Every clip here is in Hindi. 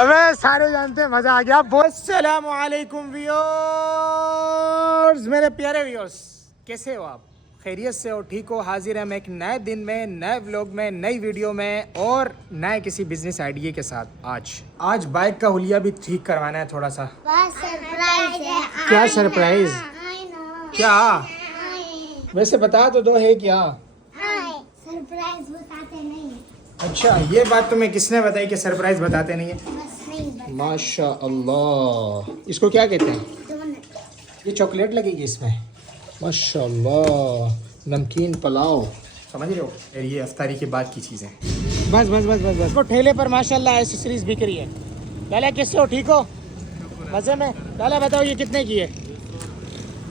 अबे सारे जानते हैं, मजा आ गया। अस्सलामुअलैकुम व्यूअर्स, मेरे प्यारे व्यूअर्स, कैसे हो आप? खैरियत से हो, ठीक हो? हाजिर है मैं एक नए दिन में, नए व्लॉग में, नई वीडियो में और नए किसी बिजनेस आइडिया के साथ। आज बाइक का हुलिया भी ठीक करवाना है थोड़ा सा। सरप्राइज है। क्या सरप्राइज? क्या? वैसे बता तो दो, है क्या? सरप्राइज बताते नहीं है। अच्छा, ये बात तुम्हें किसने बताई कि सरप्राइज बताते नहीं है? बस नहीं बताते। माशा अल्लाह। इसको क्या कहते हैं? डोनट। ये चॉकलेट लगेगी इसमें। माशाल्लाह, नमकीन पुलाव, समझ रहे हो? यार ये अफ्तारी के बाद की चीज़ें। बस बस बस बस बस। वो ठेले पर माशाल्लाह एसेसरीज बिक रही है। लाला कैसे हो, ठीक हो? मज़े में? लाला बताओ ये कितने की है?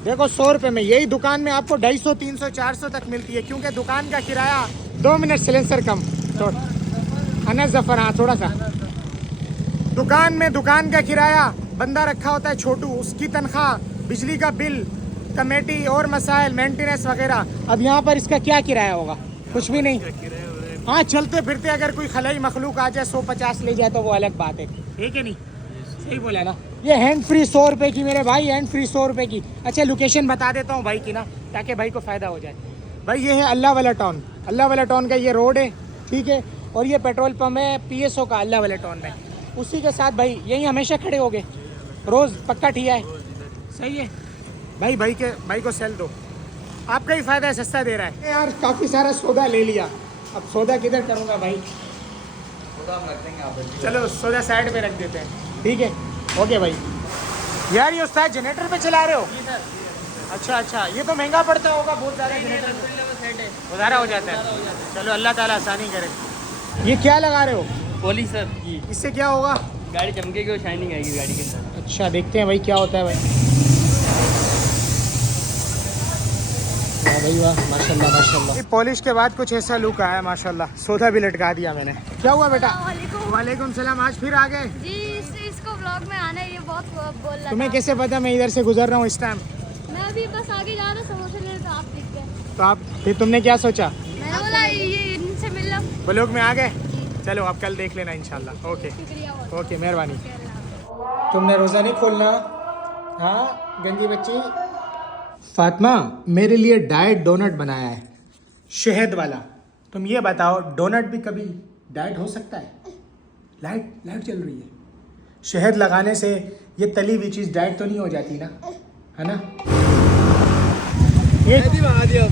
देखो 100 रुपये में। यही दुकान में आपको 250, 300, 400 तक मिलती है, क्योंकि दुकान का किराया 2 मिनट सिलेंसर कम। तो अनस जफर, हाँ थोड़ा सा। दुकान का किराया बंदा रखा होता है छोटू, उसकी तनख्वाह, बिजली का बिल, कमेटी और मसाइल, मेंटेनेंस वगैरह। अब यहाँ पर इसका क्या किराया होगा? कुछ भी नहीं। हाँ, चलते फिरते अगर कोई खलाई मखलूक आ जाए 150 ले जाए तो वो अलग बात है, ठीक है नहीं? सही बोला ना? ये हैंड फ्री 100 रुपये की मेरे भाई, हैंड फ्री 100 रुपये की। अच्छा लोकेशन बता देता हूँ भाई की ना, ताकि भाई को फ़ायदा हो जाए। भाई ये है अल्लाह वाला टाउन। अल्लाह वाला टाउन का ये रोड है, ठीक है? और ये पेट्रोल पंप है PSO का अल्लाह वाला टाउन में। उसी के साथ भाई यहीं हमेशा खड़े हो गए, रोज़ पक्का ठिया है। सही है भाई को सेल दो, आपका ही फ़ायदा है, सस्ता दे रहा है। यार काफ़ी सारा सौदा ले लिया, अब सौदा किधर करूँगा भाई? सौदा हम रख देंगे आप। चलो सौदा साइड पे रख देते हैं, ठीक है? ओके भाई। यार ये उस्ताद जनरेटर पे चला रहे हो? अच्छा, ये तो महंगा पड़ता होगा बहुत ज़्यादा। जनरेटर गुजारा हो जाता है। चलो अल्लाह ताला आसानी करे। ये क्या लगा रहे हो? पॉलिश सर, इससे क्या होगा? गाड़ी चमकेगी और शाइनिंग आएगी गाड़ी के अंदर। अच्छा देखते हैं भाई क्या होता है भाई। वाह भाई वाह, माशाल्लाह माशाल्लाह। पॉलिश के बाद कुछ ऐसा लुक आया माशाल्लाह। सौदा भी लटका दिया मैंने। क्या हुआ बेटा? वालेकुम सलाम। आज फिर आ गए जी? इसको व्लॉग में आना है, ये बहुत बोल रहा तुम्हें था। कैसे पता मैं इधर से गुजर रहा हूँ इस टाइम? मैं अभी बस आगे जा रहा समोसे लेने, तो आप दिख गए। तो आप फिर तुमने क्या सोचा? मैंने बोला ये इनसे मिल लो। ब्लॉग में आ गए? चलो आप कल देख लेना इंशाल्लाह। ओके शुक्रिया बहुत। ओके, मेहरबानी। तुमने रोज़ा नहीं खोलना? हाँ गंदी बच्ची। फातिमा मेरे लिए डाइट डोनट बनाया है, शहद वाला। तुम ये बताओ डोनट भी कभी डाइट हो सकता है? लाइट चल रही है। शहद लगाने से ये तली हुई चीज़ डाइट तो नहीं हो जाती ना, है ना?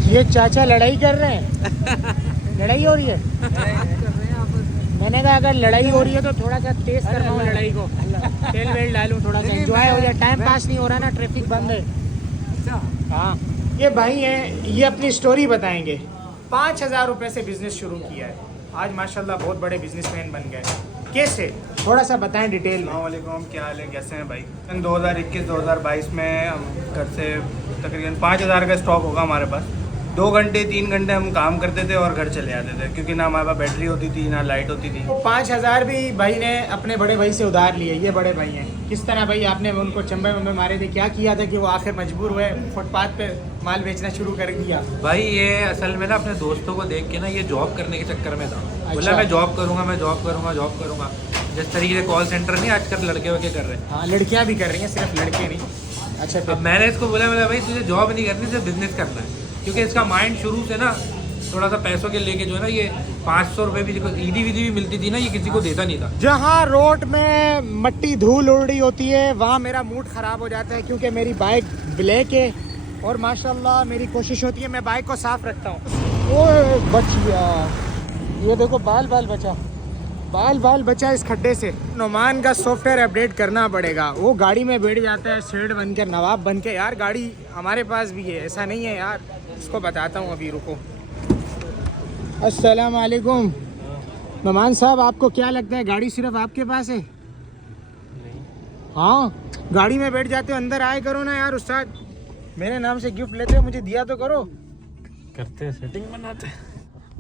ये चाचा लड़ाई कर रहे हैं। लड़ाई हो रही है? मैंने कहा अगर लड़ाई हो रही है तो थोड़ा सा तेज करवाऊँ लड़ाई को, तेल वेल डालूँ, थोड़ा सा एंजॉय हो जाए। टाइम पास नहीं हो रहा ना, ट्रैफिक बंद है। हाँ, ये भाई हैं, ये अपनी स्टोरी बताएंगे। 5000 रुपये से बिजनेस शुरू किया है, आज माशाल्लाह बहुत बड़े बिजनेसमैन बन गए। कैसे, थोड़ा सा बताएं डिटेल में। अस्सलामुअलैकुम, क्या हाल है, कैसे हैं भाई? 2021-2022 में हम घर से तकरीबन 5000 का स्टॉक होगा हमारे पास। 2 घंटे 3 घंटे हम काम करते थे और घर चले आते थे, क्योंकि ना हमारे पास बैटरी होती थी ना लाइट होती थी। 5000 भी भाई ने अपने बड़े भाई से उधार लिए। ये बड़े भाई हैं। किस तरह भाई आपने उनको चंबे वंबे मारे थे? क्या किया था कि वो आखिर मजबूर हुए फुटपाथ पे माल बेचना शुरू कर दिया? भाई ये असल में ना अपने दोस्तों को देख के ना ये जॉब करने के चक्कर में था। बोला अच्छा। मैं जॉब करूँगा। जिस तरीके से कॉल सेंटर नहीं आजकल लड़के वके कर रहे हैं, हाँ लड़कियाँ भी कर रही हैं, सिर्फ लड़के नहीं। अच्छा अब मैंने इसको बोला भाई तुझे जॉब नहीं करनी, सिर्फ बिजनेस करना है, क्योंकि इसका माइंड शुरू से ना थोड़ा सा पैसों के लेके जो है ना, ये 500 रुपये भी ईदी विधि भी मिलती थी ना, ये किसी को देता नहीं था। जहाँ रोड में मट्टी धूल उड़ रही होती है वहाँ मेरा मूड ख़राब हो जाता है, क्योंकि मेरी बाइक ब्लैक है और माशाल्लाह मेरी कोशिश होती है मैं बाइक को साफ रखता हूँ। ओए बच गया, ये देखो बाल बचा इस खड्डे से। नुमान का सॉफ्टवेयर अपडेट करना पड़ेगा। वो गाड़ी में बैठ जाता है सेठ बन के, नवाब बन के। यार गाड़ी हमारे पास भी है, ऐसा नहीं है यार। इसको बताता हूँ अभी, रुको। अस्सलाम वालेकुम नुमान साहब, आपको क्या लगता है गाड़ी सिर्फ आपके पास है? हाँ, गाड़ी में बैठ जाते हो, अंदर आए करो ना यार। उस्ताद मेरे नाम से गिफ्ट लेते हो, मुझे दिया तो करो। करते हैं, सेटिंग बनाते हैं।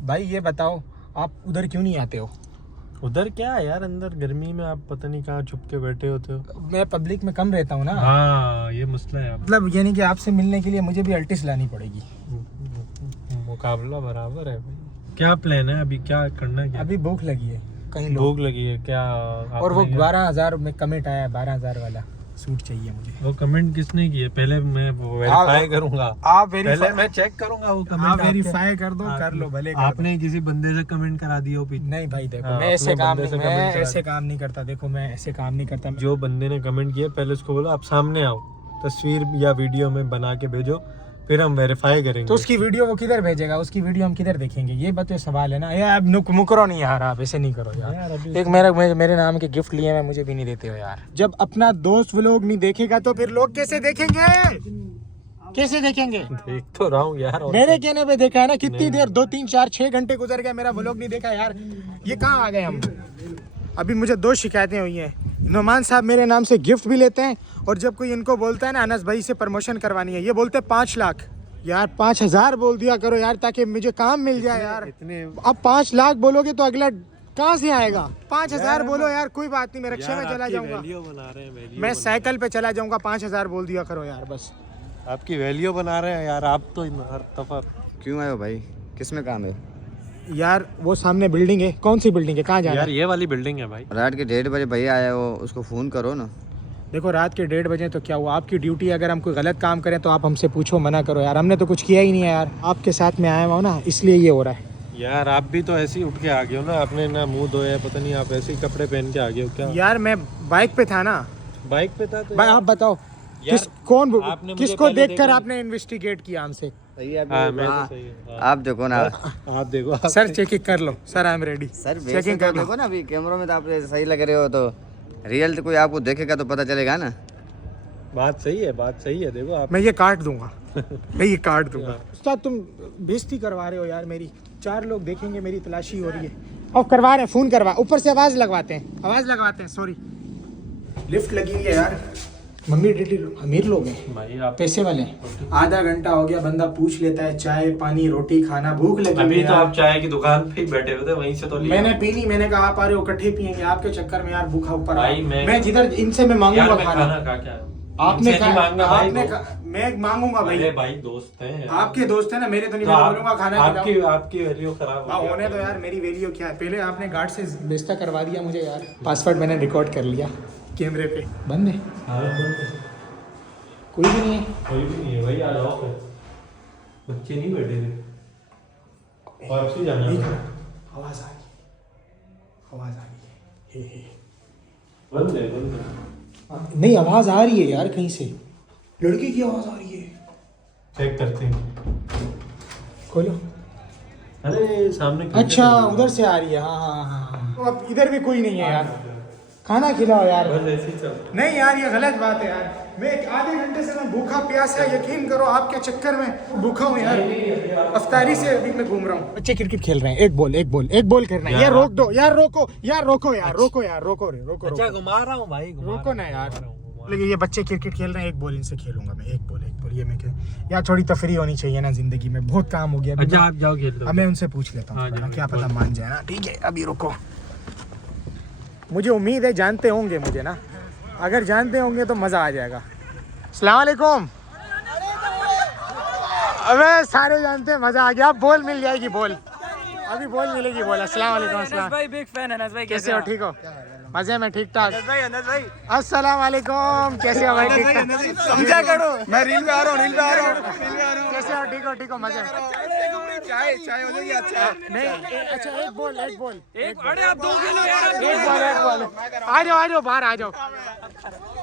भाई ये बताओ आप उधर क्यों नहीं आते हो? उधर क्या है यार, अंदर गर्मी में आप पता नहीं कहाँ छुप के बैठे होते हो। मैं पब्लिक में कम रहता हूँ ना। हाँ ये मसला है। मतलब यानी कि आपसे मिलने के लिए मुझे भी अल्टिस लानी पड़ेगी। मुकाबला बराबर है भाई। क्या प्लान है अभी, क्या करना है? क्या अभी भूख लगी है, कहीं लोग। भूख लगी है क्या? और वो 12,000 में कमेंट आया है, 12,000 वाला सूट चाहिए मुझे। वो कमेंट किसने किए? पहले मैं वेरीफाई करूंगा। आप पहले मैं चेक करूंगा वो कमेंट। आप वेरीफाई कर दो, कर लो भले कर आपने किसी बंदे से कमेंट करा दिया हो दो। पीछे? नहीं भाई देखो, हाँ, मैं ऐसे अपने काम बंदे से नहीं, comment मैं करा ऐसे काम नहीं करता। देखो मैं ऐसे काम नहीं करता। जो बंदे ने कमेंट किया पहले उसको बोलो आप सामने आओ, तस्वीर या वीडियो में बना के भेजो, फिर हम वेरीफाई करेंगे। तो उसकी वीडियो वो किधर भेजेगा? उसकी वीडियो हम किधर देखेंगे? ये बात तो सवाल है ना यार। मुकरो नहीं यार, आप ऐसे नहीं करो यार। एक मेरे नाम के गिफ्ट लिए हैं, मुझे भी नहीं देते हो यार। जब अपना दोस्त व्लॉग नहीं देखेगा तो फिर लोग कैसे देखेंगे? कैसे देखेंगे? देख तो रहा हूँ यार। मेरे कहने पे देखा है ना, कितनी देर, 2 3 4 6 घंटे गुजर गया, मेरा व्लॉग नहीं देखा यार। ये कहाँ आ गए हम? अभी मुझे 2 शिकायतें हुई हैं। नुमान साहब मेरे नाम से गिफ्ट भी लेते हैं, और जब कोई इनको बोलता है ना अनस भाई से प्रमोशन करवानी है, ये बोलते हैं 5 लाख। यार 5,000 बोल दिया करो यार, ताकि मुझे काम मिल जाए यार। अब 5 लाख बोलोगे तो अगला कहाँ से आएगा? 5,000 बोलो यार, कोई बात नहीं, मैं रिक्शे में चला जाऊंगा, मैं साइकिल पे चला जाऊंगा। 5,000 बोल दिया करो यार बस। आपकी वैल्यू बना रहे हैं यार आप तो हर दफा। क्यों आए हो भाई? किस में काम है? यार वो सामने बिल्डिंग है, कौन सी बिल्डिंग है, कहाँ जाना यार है? ये वाली बिल्डिंग है भाई। रात के 1:30 बजे भैया आया हो, उसको फ़ोन करो ना। देखो रात के 1:30 बजे तो क्या हुआ? आपकी ड्यूटी, अगर हम कोई गलत काम करें तो आप हमसे पूछो, मना करो यार। हमने तो कुछ किया ही नहीं है यार, आपके साथ में आया हुआ हूं ना, इसलिए ये हो रहा है। यार आप भी तो ऐसे ही उठ के आ गए हो ना, आपने ना मुंह धोया, पता नहीं आप ऐसे ही कपड़े पहन के आ गए हो क्या? यार मैं बाइक पे था ना। बाइक पे था तो भाई आप बताओ यार, आपने मुझे किसको पहले देखकर देखा आपने इन्वेस्टिगेट किया हमसे? हाँ, मैं तो सही है। आप देखो ना आप देखो आप। सर चेकिंग कर लो sir, I am ready. Sir checking कर लो। देखो ना, अभी कैमरों में तो आप सही लग रहे हो, तो रियल तो कोई आपको देखेगा तो पता चलेगा ना। बात सही है, बात सही है। देखो आप मैं ये काट दूंगा, मैं ये काट दूंगा। उस्ताद तुम बेइज्जती करवा रहे हो यार मेरी, 4 लोग देखेंगे, मेरी तलाशी हो रही है। और करवा रहे हैं, फ़ोन करवा, ऊपर से आवाज़ लगवाते हैं, सॉरी। लिफ्ट लगी हुई है यार। मम्मी डैडी अमीर लोग हैं भाई, आप पैसे वाले हैं। आधा घंटा हो गया, बंदा पूछ लेता है चाय पानी रोटी खाना, भूख लगी अभी है तो यार। आप चाय की दुकान पे ही बैठे हुए थे, वहीं से तो लिया। मैंने पी नहीं, मैंने कहा आप आ रहे हो इकट्ठे पियेंगे, आपके चक्कर में यार भूखा ऊपर भाई, मैं जिधर इनसे मैं मांगूंगा यार मैं खाना। खाना खा के आया हूं। आपने इनसे नहीं मांगना भाई, मैं मांगूंगा भाई। अरे भाई दोस्त हैं आपके दोस्त है ना, मेरे तो नहीं। तो मैं आप- बोलूंगा खाना खिलाओ। आपकी वैल्यू खराब हो होने दो यार, मेरी वैल्यू क्या है? पहले आपने गार्ड से बेइज्जती करवा दिया मुझे यार। पासवर्ड मैंने रिकॉर्ड कर लिया कैमरे पे। बंद है, कोई भी नहीं है। कोई भी नहीं है भाई, आ जाओ फिर। बच्चे नहीं बैठे थे, वापसी जाना है। आवाज आ गई, आवाज आ गई है। बंद है। नहीं आवाज आ रही है यार, कहीं से लड़की की आवाज आ रही है। चेक करते हैं। खोलो। अरे सामने अच्छा उधर से आ रही है। हाँ। तो अब इधर भी कोई नहीं है यार, खाना खिलाओ यार। बस ऐसे ही चल। नहीं यार ये गलत बात है यार। मैं आधे घंटे से मैं भूखा प्यासा, यकीन करो आपके चक्कर में भूखा हूँ यार। अफ्तारी से अभी मैं घूम रहा हूँ। बच्चे क्रिकेट खेल रहे हैं, एक बॉल करना है। ये रोक दो यार, रोको रे। अच्छा घुमा रहा हूँ भाई, रोको ना यार। लेकिन ये बच्चे क्रिकेट खेल रहे हैं, एक बॉल इनसे खेलूंगा मैं। एक बॉल ये मैं खेल यार, थोड़ी तफरी होनी चाहिए ना जिंदगी में, बहुत काम हो गया। अच्छा आप जाओ खेल लो। अब मैं उनसे पूछ लेता हूँ, हाँ, क्या पता मान जाए ना। ठीक है अभी रुको, मुझे उम्मीद है जानते होंगे मुझे ना, अगर जानते होंगे तो मज़ा आ जाएगा। अस्सलाम वालेकुम। अबे सारे जानते हैं, मज़ा आ गया। बॉल मिल जाएगी, बॉल अभी बॉल मिलेगी, बॉल। अस्सलाम वालेकुम। अस्सलाम भाई बिग फैन अनस भाई, कैसे हो? ठीक हो? मज़े में, ठीक ठाक। अनस भाई अस्सलाम वालेकुम, कैसे हो भाई? ठीक ठाक। समझा करो, मैं रील पे आ रहा हूँ। कैसे हो? ठीक हो? मज़े में। चाय हो जाएगी। अच्छा नहीं अच्छा एक बॉल अरे आप 2 किलो यार, एक बॉल आ जाओ बाहर आ जाओ।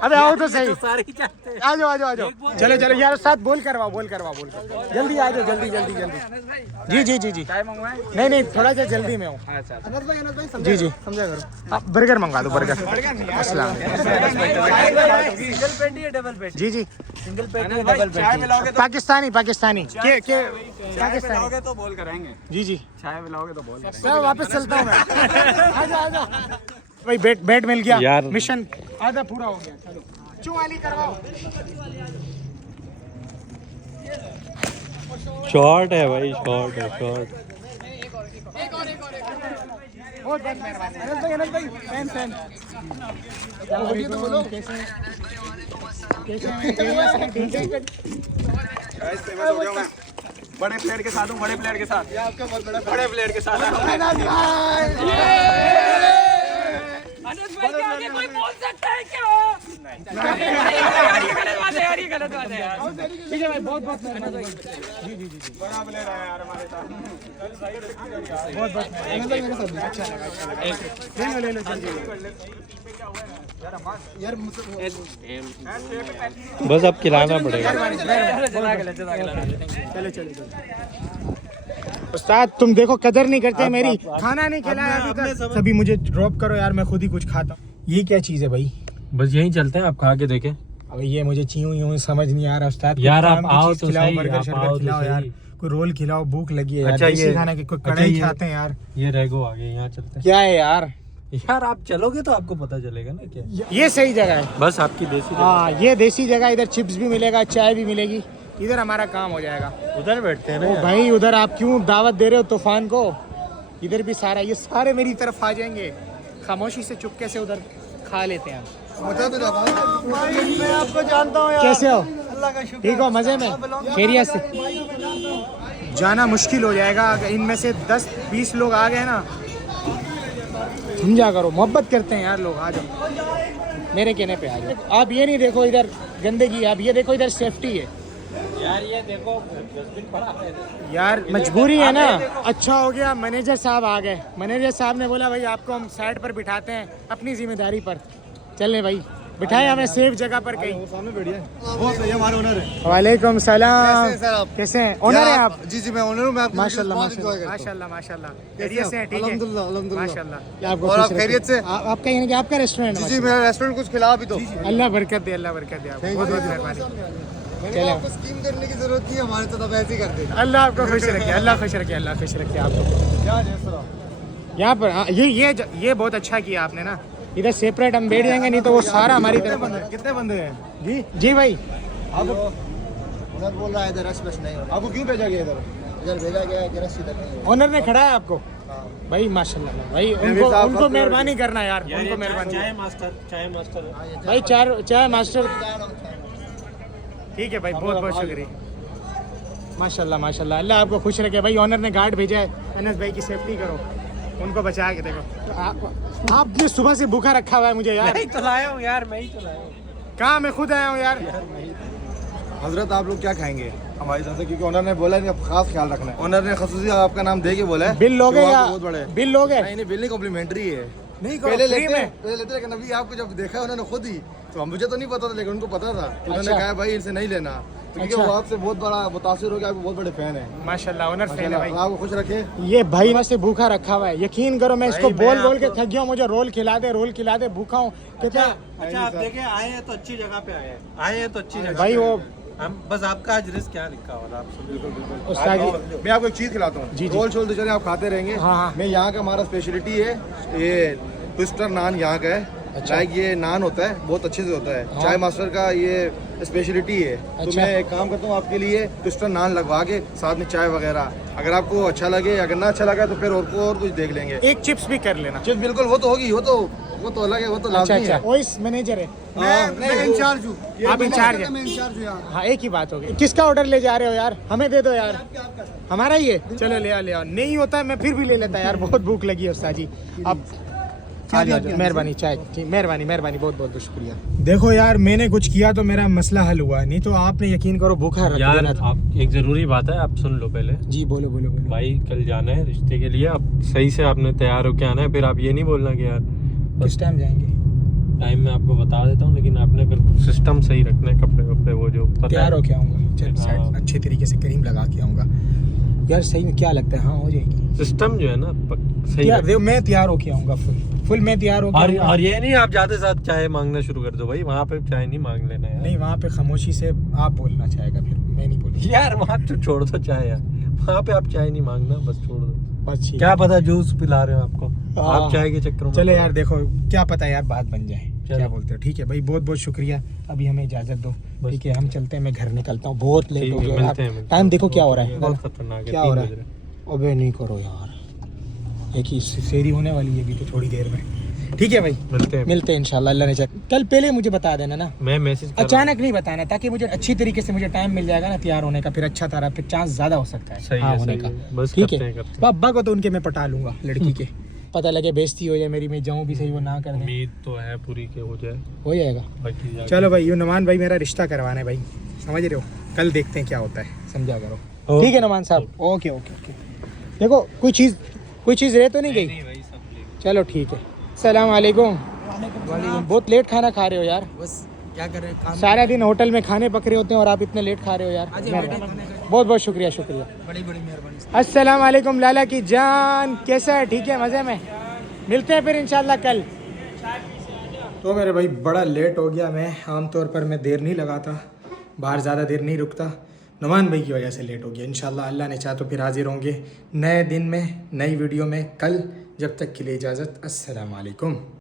अबे आओ तो सही, सारे ही चाहते हैं। आ जाओ। चलो यार साथ बॉल करवाओ। जल्दी आ जाओ, जल्दी। जी। चाय मंगवाएं? नहीं थोड़ा सा जल्दी में हूँ। अच्छा अनस भाई जी समझा करो। आप बर्गर मंगा दो, बर्गर। अस्सलाम। सिंगल पेटी है डबल पेटी? जी सिंगल पेटी है डबल पेटी? पाकिस्तानी चाय पाकिस्तानी पिलाओगे तो बॉल कराएंगे। जी चाय पिलाओगे तो बॉल कराएंगे। मैं वापस चलता हूँ मैं। आजा भाई, बैट मिल गया यार। मिशन आधा पूरा हो गया। चलो चुवाली करवाओ। शॉर्ट है भाई, शॉर्ट है। बहुत मेहरबानी अनस भाई फैन। तो बोलो कैसे बड़े प्लेयर के साथ हूँ, बड़े प्लेयर के साथ। बड़े प्लेयर के साथ। अनस भाई के आगे कोई बोल सकता है क्या? नहीं, गलत बात है यार, ये गलत बात है यार। ठीक है भाई, बहुत बहुत मेहरबानी। बड़ा प्लेयर है यार हमारे साथ। बहुत बहुत मेरे साथ अच्छा लगा। ले लो यार बस अब खिलाना पड़ेगा। चलो उस्ताद, तुम देखो कदर नहीं करते मेरी। खाना नहीं खिलाया अभी तक। अभी मुझे ड्रॉप करो यार, मैं खुद ही कुछ खाता हूँ। ये क्या चीज़ है भाई? बस यहीं चलते हैं, आप खा के देखें। अब ये मुझे यूं समझ नहीं आ रहा उस्ताद। यार कोई आप काम की आओ चीज़ तो खिलाओ, सही, बर्गर आप शर्गर आओ तो खिलाओ यार, सही। कोई रोल खिलाओ, भूख लगी है यार। अच्छा, देसी ये- खाना की कोई अच्छा, कढ़ाई ये- खाते हैं यार। ये रेगो आ गए, यहाँ चलते हैं। क्या है यार? यार आप चलोगे तो आपको पता चलेगा ना क्या। ये सही जगह है। बस आपकी देसी हाँ, ये देसी जगह। इधर चिप्स भी मिलेगा, चाय भी मिलेगी। इधर हमारा काम हो जाएगा। उधर बैठते हैं ना ओ यार। भाई, उधर आप क्यों दावत दे रहे हो तूफान को? इधर भी सारा, ये सारे मेरी तरफ आ जाएंगे। खामोशी से चुपके से उधर खा लेते हैं हम। मैं आपको जानता हूँ यार। कैसे हो? अल्लाह का शुक्र। ठीक हो? मजे में? खैरियत से? जाना मुश्किल हो जाएगा अगर इनमें से 10-20 लोग आ गए ना। समझा करो, मोहब्बत करते हैं यार लोग। आ जाओ, मेरे कहने पे आ जाओ। आप ये नहीं देखो इधर गंदगी, आप ये देखो इधर सेफ्टी है यार। ये देखो डस्टबिन पड़ा है यार, मजबूरी है ना। अच्छा हो गया मैनेजर साहब आ गए। मैनेजर साहब ने बोला भाई आपको हम साइड पर बिठाते हैं, अपनी जिम्मेदारी पर। चले भाई, बिठाए हमें सेफ जगह पर कहीं। बहुत सही, हमारे ओनर है। वालेकुम सलाम। कैसे हैं सर आप? कैसे हैं? ओनर है आप? जी मैं ओनर हूँ। मैं आपकी माशाल्लाह बहुत enjoy करता हूँ। माशाल्लाह माशाल्लाह। खैरियत से हैं? ठीक है, अल्हम्दुलिल्लाह, अल्हम्दुलिल्लाह। माशाल्लाह। आपको और खुश आप रखे। खैरियत से? आपका यानी कि आपका रेस्टोरेंट है? जी मेरा रेस्टोरेंट कुछ खिला भी दो। अल्लाह बरकत दे, अल्लाह बरकत दे। आपको बहुत बहुत मेहरबानी। चलो, आपको स्कीम करने की जरूरत नहीं है, हमारे साथ आप ऐसे ही करते हैं। अल्लाह आपको खुश रखे, अल्लाह खुश रखे, अल्लाह खुश रखे आपको। यहाँ पर हाँ, ये बहुत अच्छा किया आपने ना। इधर सेपरेट हम बैठ जाएंगे, नहीं तो वो सारा हमारी तरफ। कितने बंदे हैं? जी भाई, उधर बोल रहा है इधर रश बस नहीं। आपको क्यों भेजा गया इधर? इधर भेजा गया है कि रश इधर नहीं है। ओनर ने खड़ा है आपको भाई। माशाल्लाह भाई, उनको मेहरबानी करना यार, उनको मेहरबानी। चाय मास्टर भाई चाय मास्टर। ठीक है भाई, बहुत बहुत शुक्रिया। माशाल्लाह माशाल्लाह, अल्लाह आपको खुश रखे भाई। ऑनर ने गार्ड भेजा है, अनस भाई की सेफ्टी करो, उनको बचा के देखो। आप ये सुबह से भूखा रखा हुआ है मुझे यार। मैं ही तो लाया हूँ यार, मैं ही तो लाया हूँ। कहाँ? मैं खुद आया हूँ यार। हजरत आप लोग क्या खाएंगे हमारी तरफ से? क्योंकि ओनर ने बोला है कि खास ख्याल रखना है। ओनर ने खसूसी आपका नाम दे के बोला है। बिल लोगे जो या आपको बहुत बड़े बिल लोगे? नहीं बिल नहीं, कॉम्प्लीमेंट्री है। नहीं पहले फ्री लेते में। पहले लेते, लेकिन अभी आपको जब देखा उन्होंने खुद ही, तो मुझे तो नहीं पता था लेकिन उनको पता था। तो उन्होंने अच्छा। कहा भाई इनसे नहीं लेना, क्योंकि अच्छा। वो आपसे बहुत बड़ा मुतासिर हो गया, आपके बहुत बड़े फैन है। माशाल्लाह, ऑनर फैन है भाई। आपको खुश रखे। ये भाई से भूखा रखा हुआ है, यकीन करो। मैं इसको भाई, बोल मैं बोल के आपको- थक गया हूँ। मुझे रोल खिला दे, भूखा हूँ। कितना अच्छा आप देखें, आए हैं तो अच्छी जगह पे आए हैं तो अच्छी जगह भाई पे वो आए हैं। हम बस आपका आज रिस्क क्या लिखा हो रहा है आपसे। बिल्कुल उस्ताद जी, मैं आपको एक चीज खिलाता हूँ। जी, जी। रोल शोल तो चले आप खाते रहेंगे। हाँ, हाँ। मैं यहाँ का हमारा स्पेशलिटी है ये ट्विस्टर नान यहाँ का है। अच्छा। लाइक ये नान होता है, बहुत अच्छे से होता है। हाँ। चाय मास्टर का ये स्पेशलिटी है। तो अच्छा। मैं एक काम करता हूँ आपके लिए, ट्विस्टर नान लगवा के साथ में चाय वगैरह। अगर आपको अच्छा लगे, अगर ना अच्छा लगा तो फिर और कुछ देख लेंगे। एक चिप्स भी कर लेना। चीज बिल्कुल वो तो होगी, वो तो अलग है, वो तो अच्छा लाजमी अच्छा, है। वॉइस मैनेजर है मैं इंचार्ज हूँ। आप इंचार्ज हैं? मैं इंचार्ज हूँ यहाँ। हाँ, एक ही बात होगी। किसका ऑर्डर ले जा रहे हो यार? हमें दे दो यार, हमारा ही है। चलो ले आओ। नहीं होता है मैं फिर भी ले लेता यार, बहुत भूख लगी है उस्ताद जी। अब आ जाओ, मेहरबानी। चाय मेहरबानी, बहुत बहुत शुक्रिया। देखो यार, मैंने कुछ किया तो मेरा मसला हल हुआ, नहीं तो आपने यकीन करो भूखा रख यार। देना था। आप एक जरूरी बात है, आप सुन लो पहले। जी बोलो। भाई कल जाना है रिश्ते के लिए, आप सही से आपने तैयार होके आना है। फिर आप ये नहीं बोलना कि यार किस टाइम जाएंगे? टाइम मैं आपको बता देता हूँ, लेकिन आपने फिर सिस्टम सही रखना है। कपड़े वो जो पता तैयार है। होके आऊँगा, चल हाँ। सेट अच्छे तरीके से क्रीम लगा के आऊँगा यार। सही में क्या लगता है? हाँ हो जाएगी सिस्टम जो है ना सही तैयार। रखना। देखो मैं तैयार होके आऊँगा, फुल मैं तैयार होके आऊँगा। और ये नहीं आप जाते साथ चाय मांगना शुरू कर दो भाई। वहाँ पे चाय नहीं मांग लेना यार। नहीं, वहाँ पे खामोशी से आप बोलना चाहेगा, फिर मैं नहीं बोलूँगा। यार वहाँ तो छोड़ दो चाय यार, वहाँ पे आप चाय नहीं मांगना, बस छोड़ दो। बस ठीक क्या है। पता जूस पिला रहे हो आपको, हाँ। आप चाय के चक्कर में। चलो यार, देखो क्या पता यार बात बन जाए। चलो। क्या बोलते हो? ठीक है भाई, बहुत बहुत शुक्रिया। अभी हमें इजाजत दो, बस। ठीक है? हम चलते हैं, मैं घर निकलता हूँ, बहुत लेट ठीक हो है, गया मिलते यार। हैं। टाइम देखो क्या हो रहा है, बहुत खतरनाक है। क्या हो रहा 3 बज है? रहे हैं। अबे नहीं करो यार, एक ही फेरी होने वाली है अभी तो थोड़ी देर में। ठीक है भाई, मिलते हैं इंशाल्लाह, अल्लाह ने चाहे। कल पहले मुझे बता देना ना, मैं मैसेज अचानक नहीं बताना, ताकि मुझे अच्छी तरीके से मुझे टाइम मिल जाएगा ना तैयार होने का, फिर अच्छा तारा, फिर चांस ज्यादा हो सकता है सही हाँ है, होने सही का। है। बस ठीक करते है, हैं। तो अब्बा को तो उनके मैं पटा लूंगा लड़की के, पता लगे बेइज्जती हो जाए मेरी, मैं जाऊँ भी सही वो ना कर दें, उम्मीद तो है पूरी के हो जाए, हो जाएगा। बाकी चलो भाई, ये नुमान भाई मेरा रिश्ता करवाना है भाई, समझ रहे हो, कल देखते हैं क्या होता है, समझा करो। ओके। ठीक है नुमान साहब, ओके ओके ओके। देखो कोई चीज़ रह तो नहीं गई? चलो ठीक है। अस्सलाम वालेकुम। बहुत लेट खाना खा रहे हो यार, बस क्या कर रहे हैं, सारा दिन होटल में खाने पकड़े होते हैं और आप इतने लेट खा रहे हो यार, बहुत बहुत शुक्रिया शुक्रिया। बड़ी बड़ी मेहरबानी। अस्सलाम वालेकुम लाला की जान, कैसा है? ठीक है, मज़े में? मिलते हैं फिर इंशाल्लाह कल। तो मेरे भाई बड़ा लेट हो गया, मैं आमतौर पर मैं देर नहीं लगाता, बाहर ज़्यादा देर नहीं रुकता, नुमान भाई की वजह से लेट हो गया। इंशाल्लाह अल्लाह ने चाहा तो फिर हाजिर होंगे नए दिन में, नई वीडियो में कल। जब तक के लिए इजाज़त, अस्सलाम वालेकुम।